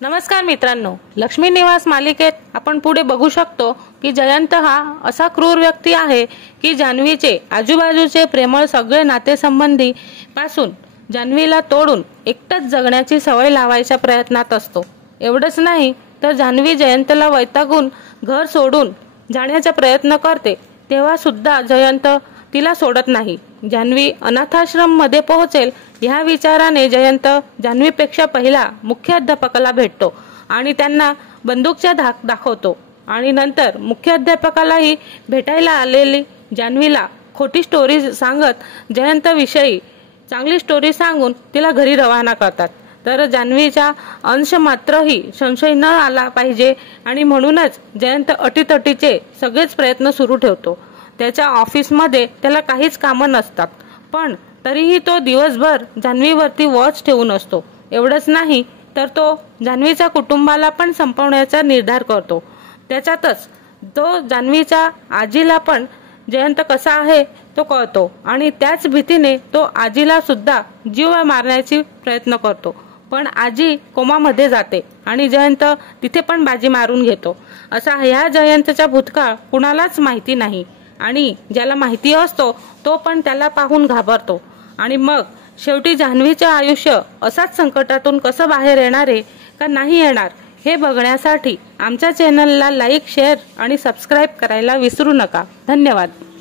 नमस्कार मित्रांनो, लक्ष्मी निवास मालिकेत आपण पुढे बघू शकतो की जयंत हा असा क्रूर व्यक्ती आहे की जान्हवीचे आजूबाजूचे प्रेमळ सगळे नातेसंबंधी पासून जान्हवीला तोडून एकटंच जगण्याची सवय लावायच्या प्रयत्नात असतो। एवढंच नाही तर जान्हवी जयंतला वैतागून घर सोडून जाण्याचा प्रयत्न करते तेव्हा सुद्धा जयंत तिला सोडत नाही। जान्हवी अनाथाश्रम मध्ये पोहोचेल ह्या विचाराने जयंत जान्हवीपेक्षा पहिला मुख्याध्यापकाला भेटतो आणि त्यांना बंदूकचा धाक दाखवतो आणि नंतर मुख्याध्यापकालाही भेटायला आलेली जान्हवीला खोटी स्टोरी सांगत जयंत विषयी चांगली स्टोरी सांगून तिला घरी रवाना करतात। तर जान्हवीचा अंश मात्रही संशय न आला पाहिजे आणि म्हणूनच जयंत अटीतटीचे सगळेच प्रयत्न सुरू ठेवतो। त्याच्या ऑफिसमध्ये त्याला काहीच कामं नसतात पण तरीही तो दिवसभर जान्हवीवरती वॉच ठेवून असतो। एवढंच नाही तर तो जान्हवीच्या कुटुंबाला पण संपवण्याचा निर्धार करतो। त्याच्यातच तो जान्हवीच्या आजीला पण जयंत कसा आहे तो कळतो आणि त्याच भीतीने तो आजीला सुद्धा जीव मारण्याची प्रयत्न करतो पण आजी कोमामध्ये जाते आणि जयंत तिथे पण बाजी मारून घेतो। असा ह्या जयंतचा भूतकाळ कुणालाच माहिती नाही आणि ज्याला माहिती असतो तो पण त्याला पाहून घाबरतो आणि मग शेवटी जान्हवीचे आयुष्य असाच संकटातून कसं बाहेर येणार आहे का नाही येणार हे बघण्यासाठी आमच्या चॅनलला लाईक, शेअर आणि सबस्क्राईब करायला विसरू नका। धन्यवाद।